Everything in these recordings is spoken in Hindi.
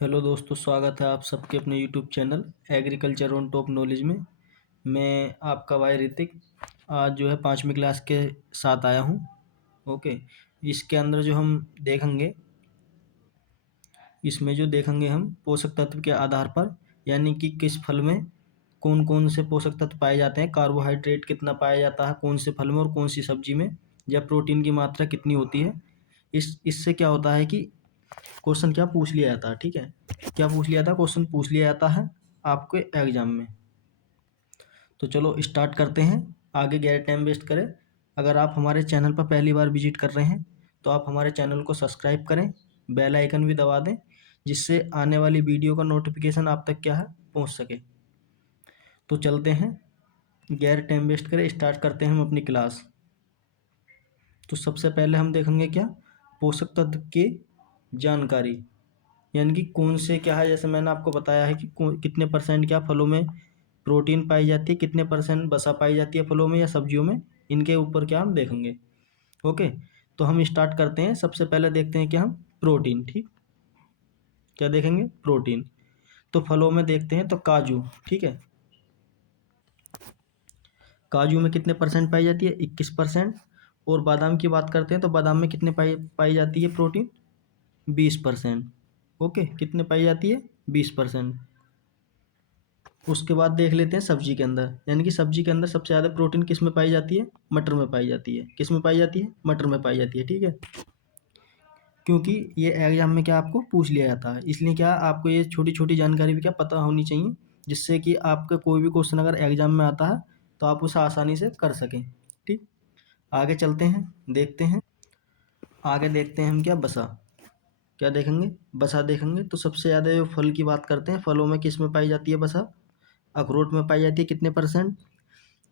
हेलो दोस्तों, स्वागत है आप सबके अपने YouTube channel agriculture on top knowledge में। मैं आपका भाई ऋतिक आज जो है 5वीं क्लास के साथ आया हूँ। ओके। इसके अंदर जो हम देखेंगे, इसमें जो देखेंगे हम पोषक तत्व के आधार पर, यानी कि किस फल में कौन कौन से पोषक तत्व पाए जाते हैं, कार्बोहाइड्रेट कितना पाया जाता है कौन से फल में और कौन सी सब्जी में, या प्रोटीन की मात्रा कितनी होती है। इससे क्या होता है कि क्वेश्चन क्या पूछ लिया जाता है। ठीक है, क्या पूछ लिया था, क्वेश्चन पूछ लिया जाता है आपके एग्जाम में। तो चलो स्टार्ट करते हैं, आगे गैर टाइम वेस्ट करें। अगर आप हमारे चैनल पर पहली बार विजिट कर रहे हैं तो आप हमारे चैनल को सब्सक्राइब करें, बेल आइकन भी दबा दें, जिससे आने वाली वीडियो का नोटिफिकेशन आप तक क्या है पहुंच सके। तो चलते हैं, गैर टाइम वेस्ट करें, स्टार्ट करते हैं हम अपनी क्लास। तो सबसे पहले हम देखेंगे क्या, पोषक तत्व की जानकारी, यानी कि कौन से क्या है। जैसे मैंने आपको बताया है कि कितने परसेंट क्या फलों में प्रोटीन पाई जाती है, कितने परसेंट वसा पाई जाती है फलों में या सब्जियों में, इनके ऊपर क्या हम देखेंगे। ओके। तो हम स्टार्ट करते हैं, सबसे पहले देखते हैं क्या हम प्रोटीन। ठीक, क्या देखेंगे, प्रोटीन। तो फलों में देखते हैं तो काजू। ठीक है, काजू में कितने परसेंट पाई जाती है, 21%। और बादाम की बात करते हैं तो बादाम में कितने पाई पाई जाती है प्रोटीन, 20%। ओके, कितने पाई जाती है, 20%। उसके बाद देख लेते हैं सब्जी के अंदर, यानी कि सब्जी के अंदर सबसे ज़्यादा प्रोटीन किस में पाई जाती है, मटर में पाई जाती है। किस में पाई जाती है, मटर में पाई जाती है। ठीक है, क्योंकि ये एग्जाम में क्या आपको पूछ लिया जाता है, इसलिए क्या आपको ये छोटी छोटी जानकारी भी क्या पता होनी चाहिए, जिससे कि आपका कोई भी क्वेश्चन अगर एग्जाम में आता है तो आप उसे आसानी से कर सकें। ठीक, आगे चलते हैं, देखते हैं। आगे देखते हैं हम क्या, बसा। क्या देखेंगे, बसा देखेंगे। तो सबसे ज़्यादा जो फल की बात करते हैं, फलों में किस में पाई जाती है बसा, अखरोट में पाई जाती है कितने परसेंट,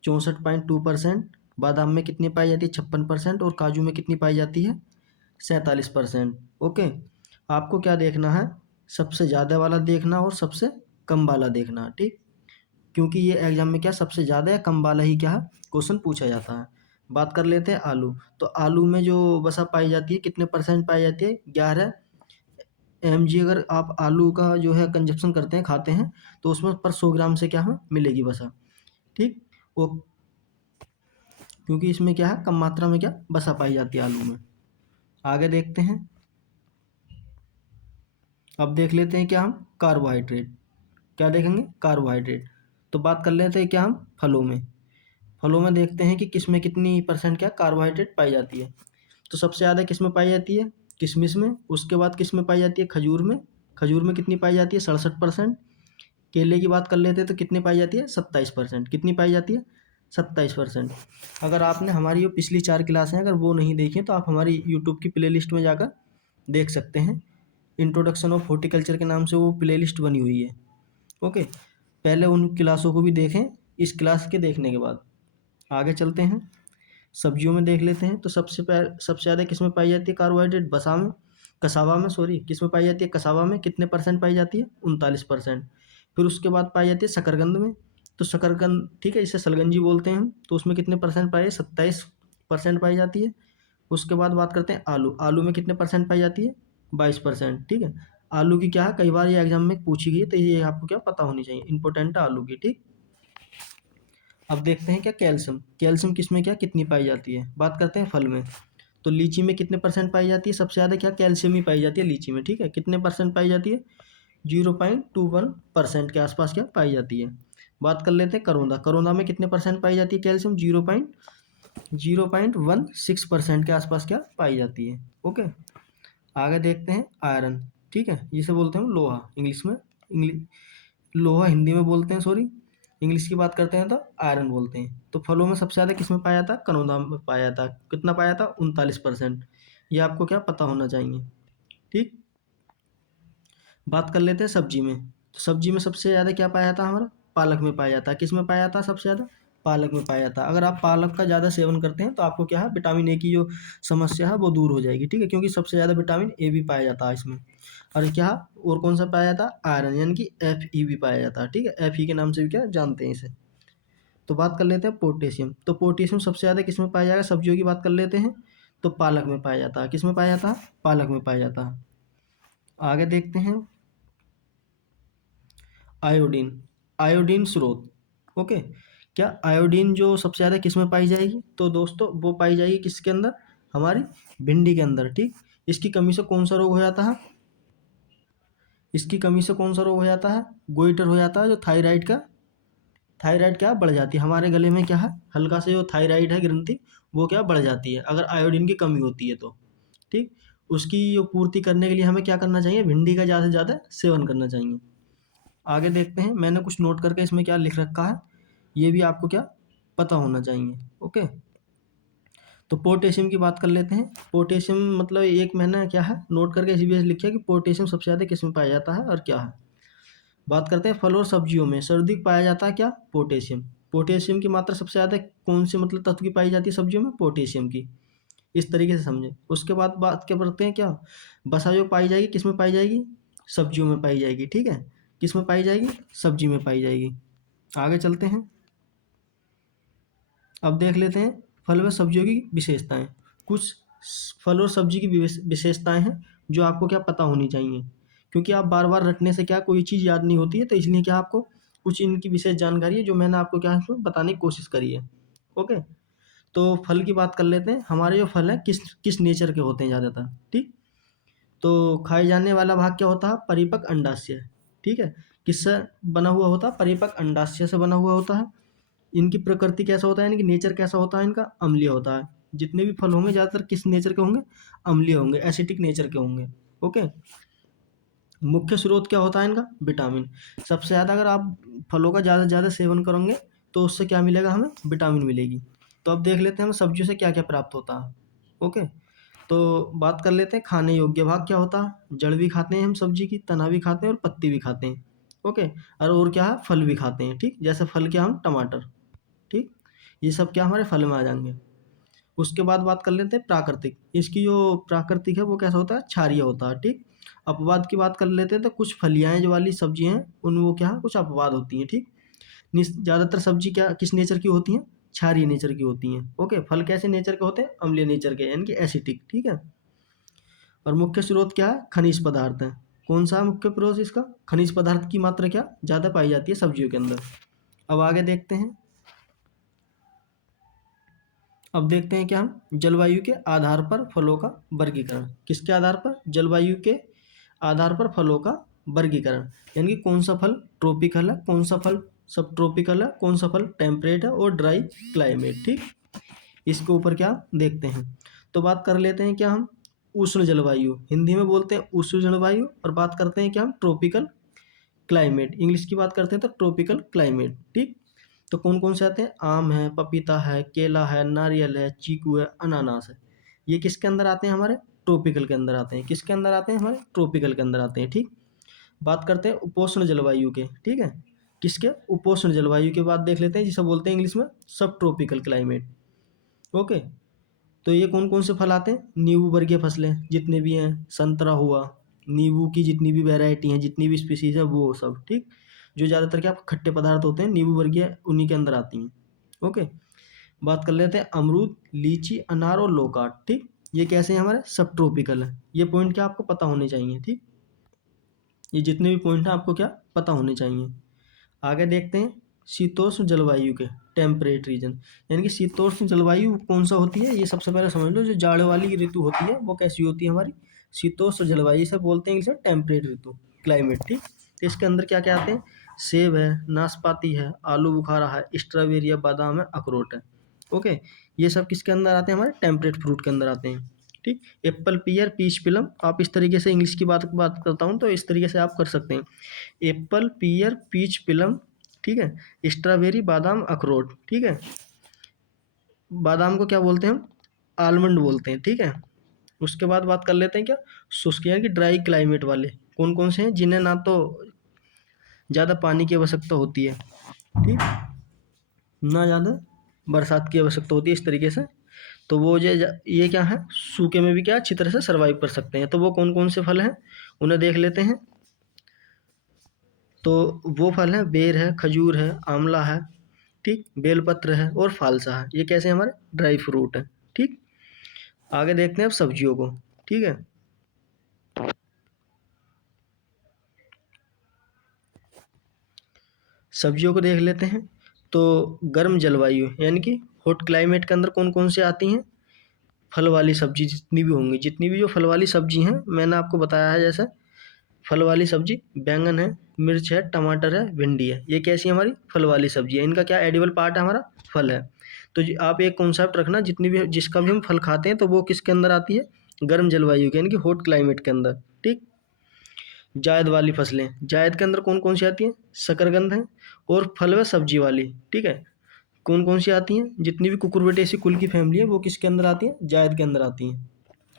64.2%। बादाम में कितनी पाई जाती है, 56%। और काजू में कितनी पाई जाती है, 47%। ओके, आपको क्या देखना है, सबसे ज़्यादा वाला देखना और सबसे कम वाला देखना। ठीक, क्योंकि ये एग्जाम में क्या सबसे ज़्यादा या कम वाला ही क्या है क्वेश्चन पूछा जाता है। बात कर लेते हैं आलू। तो आलू में जो वसा पाई जाती है कितने परसेंट पाई जाती है, 11 mg। अगर आप आलू का जो है कंजप्शन करते हैं, खाते हैं, तो उसमें पर 100 ग्राम से क्या हमें मिलेगी वसा। ठीक, वो क्योंकि इसमें क्या है कम मात्रा में क्या वसा पाई जाती है आलू में। आगे देखते हैं, अब देख लेते हैं क्या हम कार्बोहाइड्रेट। क्या देखेंगे, कार्बोहाइड्रेट। तो बात कर लेते हैं क्या हम फलों में। फलों में देखते हैं कि किसमें कितनी परसेंट क्या कार्बोहाइड्रेट पाई जाती है। तो सबसे ज़्यादा किसमें पाई जाती है, किशमिश में। उसके बाद किसमें पाई जाती है, खजूर में। खजूर में कितनी पाई जाती है, 67%। केले की बात कर लेते हैं तो कितनी पाई जाती है, 27%। कितनी पाई जाती है, 27%। अगर आपने हमारी जो पिछली 4 क्लासें हैं अगर वो नहीं देखी तो आप हमारी यूट्यूब की प्ले लिस्ट में जाकर देख सकते हैं। इंट्रोडक्शन ऑफ हॉर्टिकल्चर के नाम से वो प्ले लिस्ट बनी हुई है। ओके, पहले उन क्लासों को भी देखें इस क्लास के देखने के बाद। आगे चलते हैं, सब्जियों में देख लेते हैं। तो सबसे ज़्यादा किस में पाई जाती है कार्बोहाइड्रेट, बसा में, कसावा में, सॉरी, किस में पाई जाती है, कसावा में। कितने परसेंट पाई जाती है, 39%। फिर उसके बाद पाई जाती है शकरकंद में। तो शकरकंद, ठीक है, इसे शलगंजी बोलते हैं हम। तो उसमें कितने परसेंट पाई है, 27% पाई जाती है। उसके बाद बात करते हैं आलू। आलू में कितने परसेंट पाई जाती है, 22%। ठीक है, आलू की क्या है, कई बार ये एग्जाम में पूछी गई है, तो ये आपको क्या पता होनी चाहिए, इंपॉर्टेंट है आलू की। ठीक, अब देखते हैं क्या कैल्शियम। कैल्शियम किसमें क्या कितनी पाई जाती है, बात करते हैं फल में। तो लीची में कितने परसेंट पाई जाती है, सबसे ज़्यादा क्या कैल्शियम ही पाई जाती है लीची में। ठीक है, कितने परसेंट पाई जाती है, 0.21% के आसपास क्या पाई जाती है। बात कर लेते हैं करौंदा। करौंदा में कितने परसेंट पाई जाती है कैल्शियम, 0.16% के आसपास क्या पाई जाती है। ओके, आगे देखते हैं आयरन। ठीक है, जिसे बोलते हैं हम लोहा इंग्लिश में, इंग्लिश लोहा हिंदी में बोलते हैं, सॉरी। इंग्लिश की बात करते हैं तो आयरन बोलते हैं। तो फलों में सबसे ज़्यादा किस में पाया था, करौंदा में पाया था। कितना पाया था, 39%। ये आपको क्या पता होना चाहिए। ठीक, बात कर लेते हैं सब्जी में। तो सब्जी में सबसे ज़्यादा क्या पाया था हमारा, पालक में पाया था। किस में पाया था सबसे ज़्यादा, पालक में पाया था। अगर आप पालक का ज़्यादा सेवन करते हैं तो आपको क्या है विटामिन ए की जो समस्या है वो दूर हो जाएगी। ठीक है, क्योंकि सबसे ज़्यादा विटामिन ए भी पाया जाता है इसमें। और क्या, और कौन सा पाया जाता, आयरन, यानी कि Fe भी पाया जाता है। ठीक है, Fe के नाम से भी क्या जानते हैं इसे। तो बात कर लेते हैं पोटेशियम। तो पोटेशियम सबसे ज़्यादा किस में पाया जाएगा, सब्जियों की बात कर लेते हैं तो पालक में पाया जाता है। किस में पाया जाता है, पालक में पाया जाता है। आगे देखते हैं, आयोडीन, आयोडीन स्रोत। ओके, क्या आयोडीन जो सबसे ज़्यादा किस में पाई जाएगी? तो दोस्तों वो पाई जाएगी किसके अंदर? हमारी भिंडी के अंदर। ठीक, इसकी कमी से कौन सा रोग हो जाता है? इसकी कमी से कौन सा रोग हो जाता है? गोइटर हो जाता है, जो थायराइड क्या बढ़ जाती है हमारे गले में, क्या है हल्का से जो थायराइड है ग्रंथि, वो क्या बढ़ जाती है अगर आयोडीन की कमी होती है तो। ठीक, उसकी जो पूर्ति करने के लिए हमें क्या करना चाहिए? भिंडी का ज़्यादा से ज़्यादा सेवन करना चाहिए। आगे देखते हैं, मैंने कुछ नोट करके इसमें क्या लिख रखा है, ये भी आपको क्या पता होना चाहिए। ओके, तो पोटेशियम की बात कर लेते हैं। पोटेशियम मतलब एक मैंने क्या है नोट करके इसी वजह से लिखा है कि पोटेशियम सबसे ज़्यादा किस में पाया जाता है और क्या है। बात करते हैं फल और सब्जियों में सर्वाधिक पाया जाता है क्या? पोटेशियम। पोटेशियम की मात्रा सबसे ज़्यादा कौन से मतलब तत्व की पाई जाती है सब्जियों में? पोटेशियम की। इस तरीके से समझें। उसके बाद बात क्या करते हैं, क्या वसा जो पाई जाएगी किस में पाई जाएगी? सब्जियों में पाई जाएगी। ठीक है, किस में पाई जाएगी? सब्जी में पाई जाएगी। आगे चलते हैं, अब देख लेते हैं फल व सब्जियों की विशेषताएं। कुछ फल और सब्जी की विशेषताएं हैं जो आपको क्या पता होनी चाहिए, क्योंकि आप बार बार रटने से क्या कोई चीज़ याद नहीं होती है, तो इसलिए क्या आपको कुछ इनकी विशेष जानकारी है जो मैंने आपको क्या है बताने की कोशिश करी है। ओके, तो फल की बात कर लेते हैं। हमारे जो फल हैं किस किस नेचर के होते हैं ज़्यादातर। ठीक, तो खाए जाने वाला भाग क्या होता है? परिपक्व अंडाशय। ठीक है, किससे बना हुआ होता है? परिपक्व अंडाशय से बना हुआ होता है। इनकी प्रकृति कैसा होता है, यानी कि नेचर कैसा होता है इनका? अम्लीय होता है। जितने भी फल होंगे ज़्यादातर किस नेचर के होंगे? अम्लीय होंगे, एसिडिक नेचर के होंगे। ओके, मुख्य स्रोत क्या होता है इनका? विटामिन। सबसे ज़्यादा अगर आप फलों का ज़्यादा से ज़्यादा सेवन करोगे तो उससे क्या मिलेगा? हमें विटामिन मिलेगी। तो अब देख लेते हैं हमें सब्जियों से क्या क्या प्राप्त होता है। ओके, तो बात कर लेते हैं खाने योग्य भाग क्या होता है। जड़ भी खाते हैं हम सब्जी की, तना भी खाते हैं और पत्ती भी खाते हैं। ओके, और क्या है? फल भी खाते हैं। ठीक, जैसे फल क्या हम टमाटर। ठीक, ये सब क्या हमारे फल में आ जाएंगे। उसके बाद बात कर लेते हैं प्राकृतिक। इसकी जो प्राकृतिक है वो कैसा होता है? क्षारीय होता है। ठीक, अपवाद की बात कर लेते हैं तो कुछ फलियाँ जो वाली सब्जियाँ हैं उन वो क्या है कुछ अपवाद होती हैं। ठीक, ज़्यादातर सब्जी क्या किस नेचर की होती हैं? क्षारीय नेचर की होती हैं। ओके, फल कैसे नेचर के होते हैं? अम्लीय नेचर के, यानी कि एसिडिक। ठीक है, और मुख्य स्रोत क्या है? खनिज पदार्थ है। कौन सा मुख्य स्रोत इसका? खनिज पदार्थ की मात्रा क्या ज़्यादा पाई जाती है सब्जियों के अंदर। अब आगे देखते हैं, अब देखते हैं क्या हम जलवायु के आधार पर फलों का वर्गीकरण। किसके आधार पर? जलवायु के आधार पर फलों का वर्गीकरण, यानी कि कौन सा फल ट्रॉपिकल है, कौन सा फल सब ट्रॉपिकल है, कौन सा फल टेम्परेट है और ड्राई क्लाइमेट। ठीक, इसके ऊपर क्या देखते हैं। तो बात कर लेते हैं क्या हम उष्ण जलवायु, हिंदी में बोलते हैं उष्ण जलवायु, और बात करते हैं क्या हम ट्रॉपिकल क्लाइमेट, इंग्लिश की बात करते हैं तो ट्रॉपिकल क्लाइमेट। ठीक, तो कौन कौन से आते हैं? आम है, पपीता है, केला है, नारियल है, चीकू है, अनानास है। ये किसके अंदर आते हैं? हमारे ट्रॉपिकल के अंदर आते हैं। किसके अंदर आते हैं? हमारे ट्रॉपिकल के अंदर आते हैं। ठीक, बात करते हैं उपोष्ण जलवायु के। ठीक है, किसके? उपोष्ण जलवायु के बाद देख लेते हैं जिसे बोलते हैं इंग्लिश में सब ट्रॉपिकल क्लाइमेट। ओके, तो ये कौन कौन से फल आते हैं? नींबू वर्गीय फसलें जितने भी हैं, संतरा हुआ, नींबू की जितनी भी वैरायटी हैं, जितनी भी स्पीसीज है वो सब। ठीक, जो ज़्यादातर क्या खट्टे पदार्थ होते हैं नींबू वर्गीय उन्हीं के अंदर आती हैं। ओके, बात कर लेते हैं अमरूद, लीची, अनार और लोकाट। ठीक, ये कैसे हैं? हमारे सब ट्रॉपिकल है। ये पॉइंट क्या आपको पता होने चाहिए। ठीक, ये जितने भी पॉइंट हैं आपको क्या पता होने चाहिए। आगे देखते हैं शीतोष्ण जलवायु के, टेम्परेट रीजन, यानी कि शीतोष्ण जलवायु कौन सा होती है? ये सबसे पहले समझ लो, जो जाड़ वाली ऋतु होती है वो कैसी होती है? हमारी शीतोष्ण जलवायु, इसे बोलते हैं इंग्लिश में टेम्परेट ऋतु क्लाइमेट। ठीक, तो इसके अंदर क्या क्या आते हैं? सेब है, नाशपाती है, आलू बुखारा है, स्ट्रॉबेरी है, बादाम है, अखरोट है। ओके, ये सब किसके अंदर आते हैं? हमारे टेम्परेट फ्रूट के अंदर आते हैं। ठीक, एप्पल, पियर, पीच, प्लम, आप इस तरीके से इंग्लिश की बात बात करता हूँ तो इस तरीके से आप कर सकते हैं। एप्पल, पियर, पीच, प्लम, ठीक है, स्ट्रॉबेरी, बादाम, अखरोट। ठीक है, बादाम को क्या बोलते हैं हम? आलमंड बोलते हैं। ठीक है, उसके बाद बात कर लेते हैं क्या शुष्क यानी कि ड्राई क्लाइमेट वाले कौन कौन से हैं, जिन्हें ना तो ज़्यादा पानी की आवश्यकता होती है, ठीक, ना ज़्यादा बरसात की आवश्यकता होती है, इस तरीके से। तो वो ये क्या है सूखे में भी क्या अच्छी तरह से सर्वाइव कर सकते हैं। तो वो कौन कौन से फल हैं उन्हें देख लेते हैं। तो वो फल हैं बेर है, खजूर है, आंवला है, ठीक, बेलपत्र है और फालसा है। ये कैसे हमारे ड्राई फ्रूट है। ठीक, आगे देखते हैं अब सब्जियों को। ठीक है, सब्जियों को देख लेते हैं। तो गर्म जलवायु यानी कि हॉट क्लाइमेट के अंदर कौन कौन से आती हैं? फल वाली सब्जी जितनी भी होंगी, जितनी भी जो फल वाली सब्जी हैं, मैंने आपको बताया है जैसे फल वाली सब्जी बैंगन है, मिर्च है, टमाटर है, भिंडी है, ये कैसी है हमारी फल वाली सब्जी है। इनका क्या एडिबल पार्ट है? हमारा फल है। तो आप एक कॉन्सेप्ट रखना, जितनी भी जिसका भी हम फल खाते हैं तो वो किसके अंदर आती है? गर्म जलवायु के यानी कि हॉट क्लाइमेट के अंदर। ठीक। जायद वाली फसलें, जायद के अंदर कौन कौन सी आती हैं? शकरकंद है और फल व सब्जी वाली। ठीक है। कौन कौन सी आती हैं? जितनी भी कुकुरबिटेसी कुल की फैमिली है वो किसके अंदर आती है? जायद के अंदर आती हैं।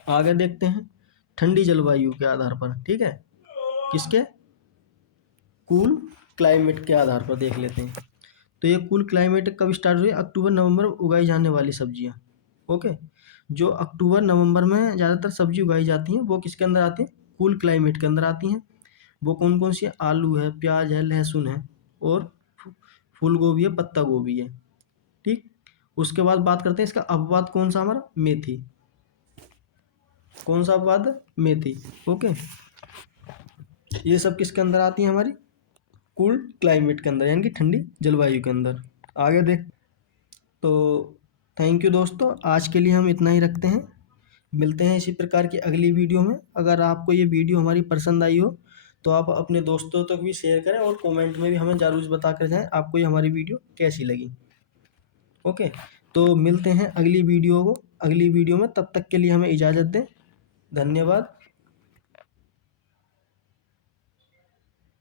आगे देखते हैं ठंडी जलवायु के आधार पर। ठीक है, किसके? कूल क्लाइमेट के आधार पर देख लेते हैं। तो ये कूल क्लाइमेट कब स्टार्ट हुई? अक्टूबर नवंबर उगाई जाने वाली सब्जियां। ओके। जो अक्टूबर नवंबर में ज़्यादातर सब्जी उगाई जाती हैं वो किसके अंदर आती हैं? कूल क्लाइमेट के अंदर आती हैं। वो कौन कौन सी है? आलू है, प्याज है, लहसुन है और फूल गोभी है, पत्ता गोभी है। ठीक। उसके बाद बात करते हैं इसका अपवाद कौन सा? हमारा मेथी। कौन सा अपवाद? मेथी। ओके। ये सब किसके अंदर आती है? हमारी कूल क्लाइमेट के अंदर यानी कि ठंडी जलवायु के अंदर। आगे देख। तो थैंक यू दोस्तों, आज के लिए हम इतना ही रखते हैं। मिलते हैं इसी प्रकार की अगली वीडियो में। अगर आपको ये वीडियो हमारी पसंद आई हो तो आप अपने दोस्तों तक भी शेयर करें और कमेंट में भी हमें ज़रूर बता कर जाएं आपको ये हमारी वीडियो कैसी लगी। ओके। तो मिलते हैं अगली वीडियो में। तब तक के लिए हमें इजाज़त दें। धन्यवाद।